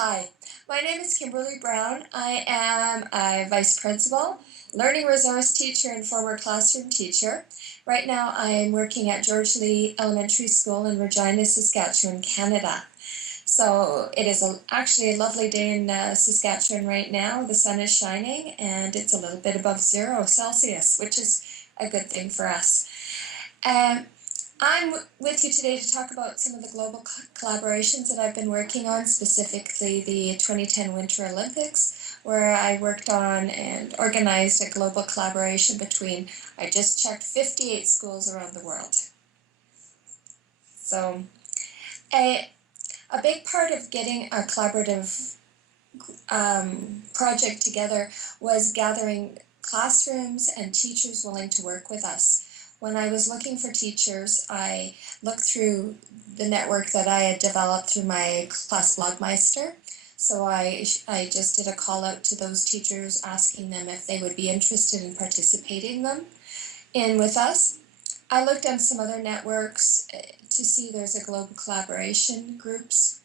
Hi, my name is Kimberly Brown. I am a Vice Principal, Learning Resource Teacher, and former classroom teacher. Right now I am working at George Lee Elementary School in Regina, Saskatchewan, Canada. So it is actually a lovely day in Saskatchewan right now. The sun is shining and it's a little bit above 0 Celsius, which is a good thing for us. I'm with you today to talk about some of the global collaborations that I've been working on, specifically the 2010 Winter Olympics, where I worked on and organized a global collaboration between, I just checked, 58 schools around the world. So a big part of getting a collaborative project together was gathering classrooms and teachers willing to work with us. When I was looking for teachers, I looked through the network that I had developed through my class blogmeister. So I just did a call out to those teachers asking them if they would be interested in participating in with us. I looked on some other networks to see there's a global collaboration groups,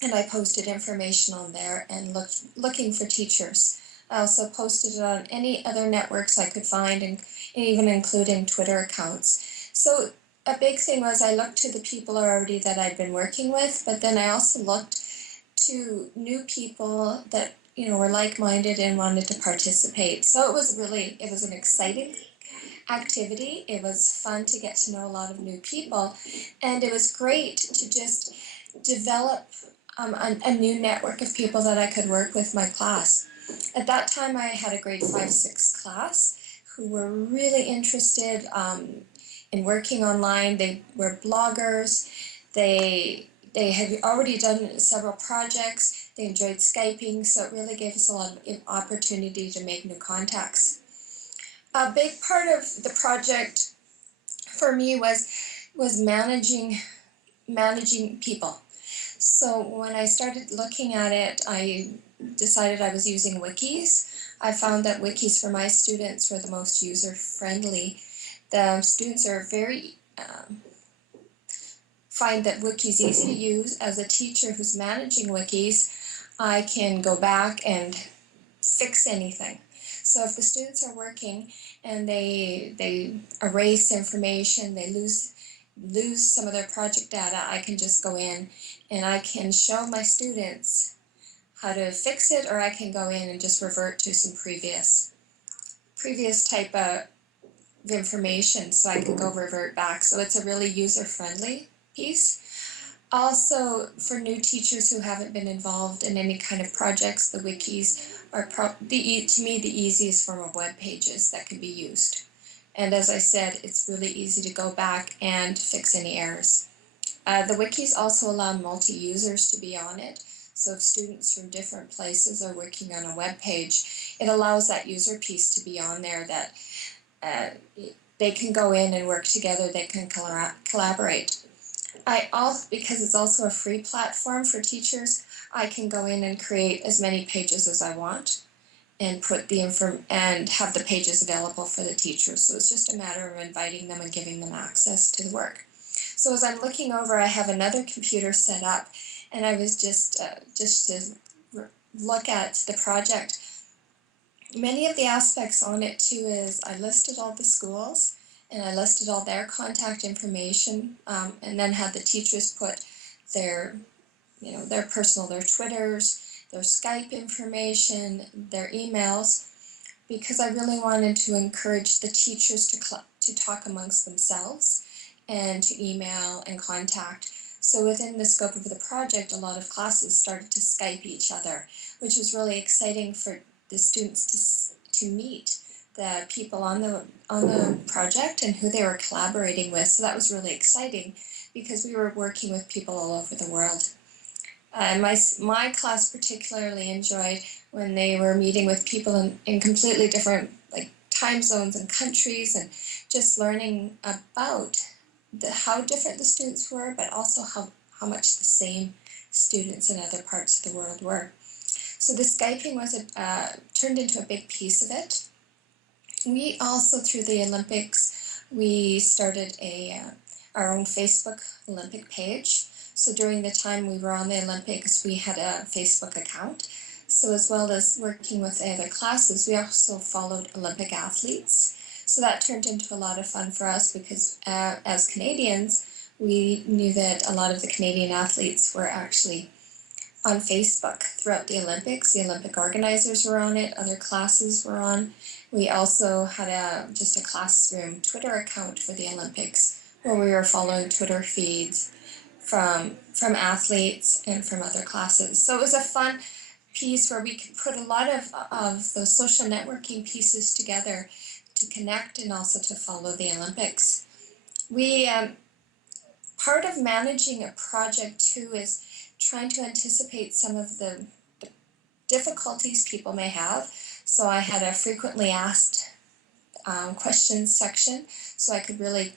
and I posted information on there and looking for teachers. I also posted it on any other networks I could find, and even including Twitter accounts. So a big thing was I looked to the people already that I'd been working with, but then I also looked to new people that were like-minded and wanted to participate. So it was an exciting activity. It was fun to get to know a lot of new people, and it was great to just develop a new network of people that I could work with my class. At that time, I had a grade 5-6 class who were really interested in working online. They were bloggers. They had already done several projects. They enjoyed Skyping, so it really gave us a lot of opportunity to make new contacts. A big part of the project for me was managing people. So when I started looking at it, I decided I was using wikis. I found that wikis for my students were the most user-friendly. The students are find that wikis easy to use. As a teacher who's managing wikis, I can go back and fix anything. So if the students are working and they erase information, they lose some of their project data, I can just go in and I can show my students how to fix it, or I can go in and just revert to some previous type of information, so I can go revert back. So it's a really user-friendly piece. Also, for new teachers who haven't been involved in any kind of projects, the wikis are to me the easiest form of web pages that can be used. And as I said, it's really easy to go back and fix any errors. The wikis also allow multi-users to be on it. So if students from different places are working on a web page, it allows that user piece to be on there, that they can go in and work together, they can collaborate. Because it's also a free platform for teachers, I can go in and create as many pages as I want and and have the pages available for the teachers. So it's just a matter of inviting them and giving them access to the work. So as I'm looking over, I have another computer set up, and I was just to look at the project. Many of the aspects on it too is I listed all the schools and I listed all their contact information, and then had the teachers put their their Twitters, their Skype information, their emails, because I really wanted to encourage the teachers to talk amongst themselves and to email and contact. So within the scope of the project, a lot of classes started to Skype each other, which was really exciting for the students to meet the people on the project and who they were collaborating with. So that was really exciting because we were working with people all over the world. My class particularly enjoyed when they were meeting with people in completely different time zones and countries, and just learning about how different the students were, but also how much the same students in other parts of the world were. So the Skyping was turned into a big piece of it. We also, through the Olympics, we started our own Facebook Olympic page. So during the time we were on the Olympics, we had a Facebook account. So as well as working with the other classes, we also followed Olympic athletes. So that turned into a lot of fun for us because as Canadians, we knew that a lot of the Canadian athletes were actually on Facebook throughout the Olympics. The Olympic organizers were on it, other classes were on. We also had just a classroom Twitter account for the Olympics where we were following Twitter feeds from athletes and from other classes. So it was a fun piece where we could put a lot of those social networking pieces together to connect and also to follow the Olympics. We part of managing a project too is trying to anticipate some of the difficulties people may have. So I had a frequently asked questions section, so I could really,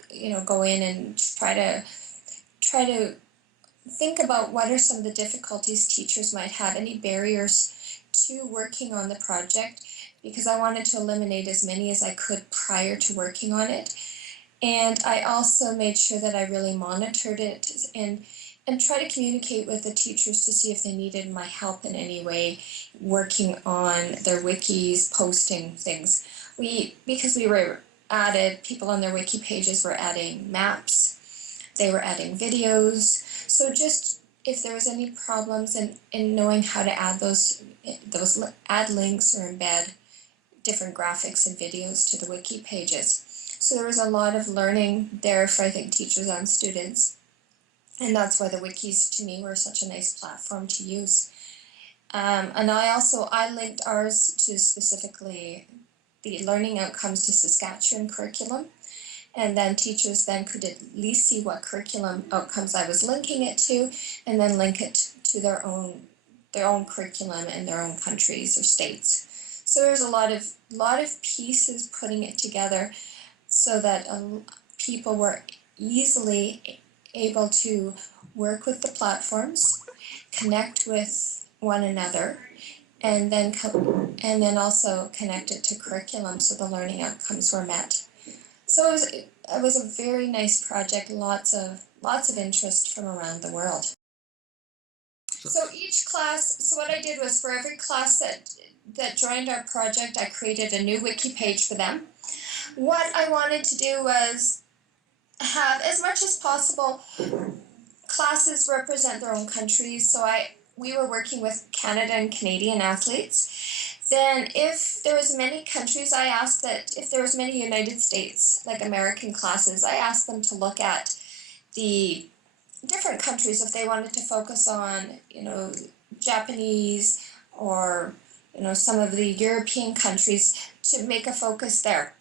go in and try to think about what are some of the difficulties teachers might have, any barriers to working on the project, because I wanted to eliminate as many as I could prior to working on it. And I also made sure that I really monitored it and try to communicate with the teachers to see if they needed my help in any way working on their wikis, posting things. Because we were added, people on their wiki pages were adding maps, they were adding videos. So just if there was any problems in knowing how to add those add links or embed different graphics and videos to the wiki pages. So there was a lot of learning there for, I think, teachers and students. And that's why the wikis to me were such a nice platform to use. And I linked ours to specifically the learning outcomes to Saskatchewan curriculum. And then teachers then could at least see what curriculum outcomes I was linking it to, and then link it to their own curriculum in their own countries or states. So there's a lot of pieces putting it together so that people were easily able to work with the platforms, connect with one another, and then also connect it to curriculum so the learning outcomes were met. So it was a very nice project, lots of interest from around the world. So each class, so what I did was for every class that joined our project, I created a new wiki page for them. What I wanted to do was have, as much as possible, classes represent their own countries. So we were working with Canada and Canadian athletes. Then if there was many countries, I asked that if there was many United States, like American classes, I asked them to look at the different countries if they wanted to focus on, Japanese or, some of the European countries, to make a focus there.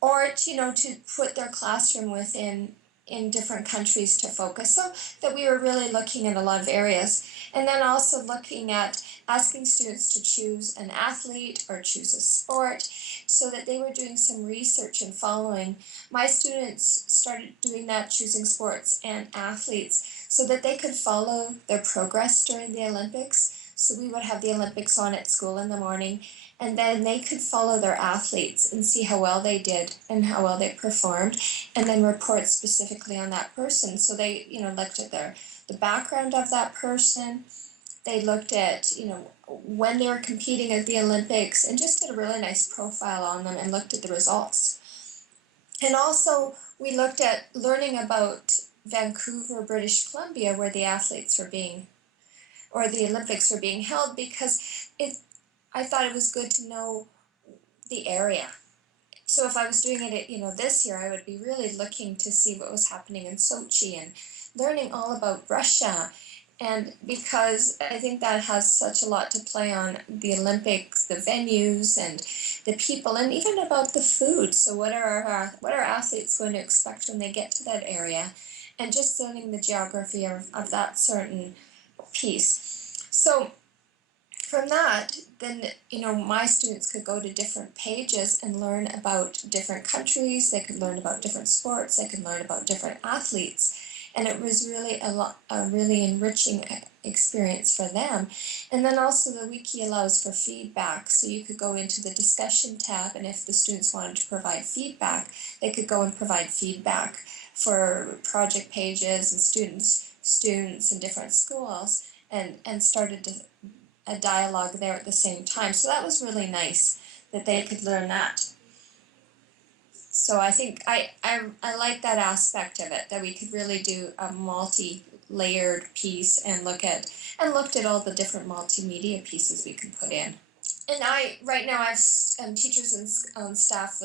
Or, to put their classroom within in different countries to focus, so that we were really looking at a lot of areas. And then also looking at asking students to choose an athlete or choose a sport, so that they were doing some research and following. My students started doing that, choosing sports and athletes, so that they could follow their progress during the Olympics. So we would have the Olympics on at school in the morning, and then they could follow their athletes and see how well they did and how well they performed, and then report specifically on that person. So they, looked at the background of that person. They looked at, when they were competing at the Olympics, and just did a really nice profile on them and looked at the results. And also we looked at learning about Vancouver, British Columbia, where the athletes were being, or the Olympics were being held, because I thought it was good to know the area. So if I was doing it, this year, I would be really looking to see what was happening in Sochi and learning all about Russia. And because I think that has such a lot to play on the Olympics, the venues and the people, and even about the food. So what are athletes going to expect when they get to that area? And just learning the geography of that certain piece. So from that, then, my students could go to different pages and learn about different countries. They could learn about different sports. They could learn about different athletes. And it was really a really enriching experience for them. And then also the wiki allows for feedback. So you could go into the discussion tab, and if the students wanted to provide feedback, they could go and provide feedback for project pages, and students students in different schools and started a dialogue there at the same time. So that was really nice that they could learn that. So I think I like that aspect of it, that we could really do a multi-layered piece and looked at all the different multimedia pieces we could put in. And right now I have teachers and staff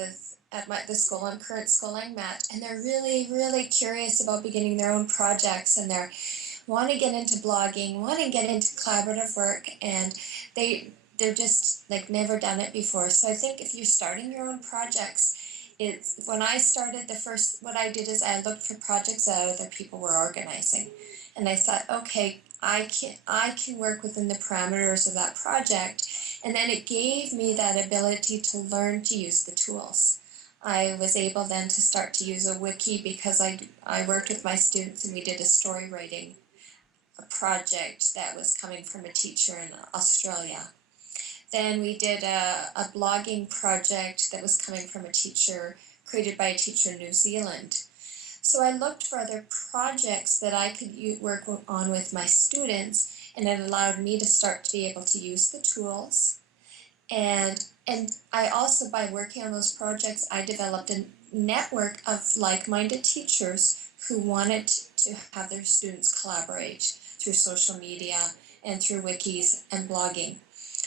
at the school, current school I'm at, and they're really, really curious about beginning their own projects, and they're want to get into blogging, want to get into collaborative work, and they're just like never done it before. So I think if you're starting your own projects, when I started, what I did is I looked for projects that other people were organizing, and I thought, okay, I can work within the parameters of that project, and then it gave me that ability to learn to use the tools. I was able then to start to use a wiki because I worked with my students and we did a story writing project that was coming from a teacher in Australia. Then we did a blogging project that was coming from created by a teacher in New Zealand. So I looked for other projects that I could work on with my students, and it allowed me to start to be able to use the tools. And I also, by working on those projects, I developed a network of like-minded teachers who wanted to have their students collaborate through social media and through wikis and blogging.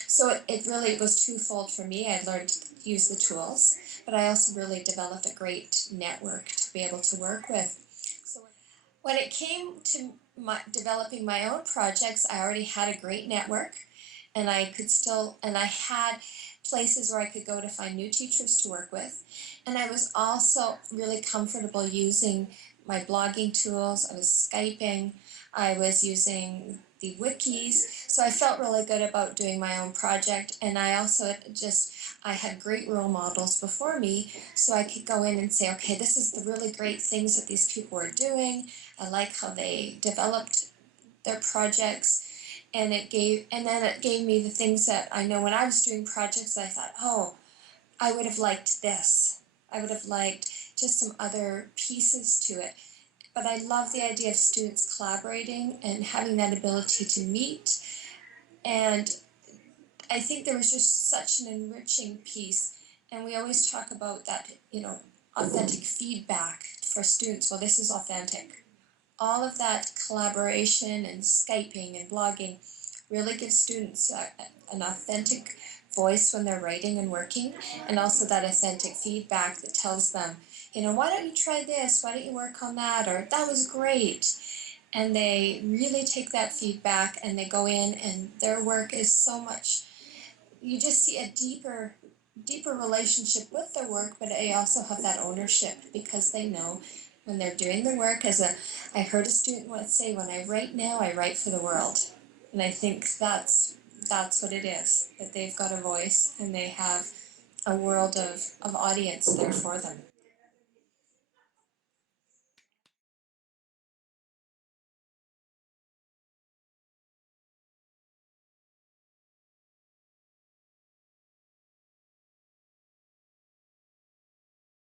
So it really was twofold for me. I learned to use the tools, but I also really developed a great network to be able to work with. So when it came to developing my own projects, I already had a great network, and I had places where I could go to find new teachers to work with. And I was also really comfortable using my blogging tools. I was Skyping, I was using the wikis, so I felt really good about doing my own project. And I also I had great role models before me, so I could go in and say, okay, this is the really great things that these people are doing. I like how they developed their projects. And then it gave me the things that I know when I was doing projects, I thought, oh, I would have liked this. I would have liked just some other pieces to it. But I love the idea of students collaborating and having that ability to meet. And I think there was just such an enriching piece. And we always talk about that, authentic feedback for students. Well, this is authentic. All of that collaboration and Skyping and blogging really gives students an authentic voice when they're writing and working, and also that authentic feedback that tells them, why don't you try this? Why don't you work on that? Or that was great. And they really take that feedback and they go in, and their work is so much, you just see a deeper relationship with their work, but they also have that ownership because they know when they're doing the work. I heard a student once say, when I write now, I write for the world. And I think that's what it is, that they've got a voice and they have a world of audience there for them.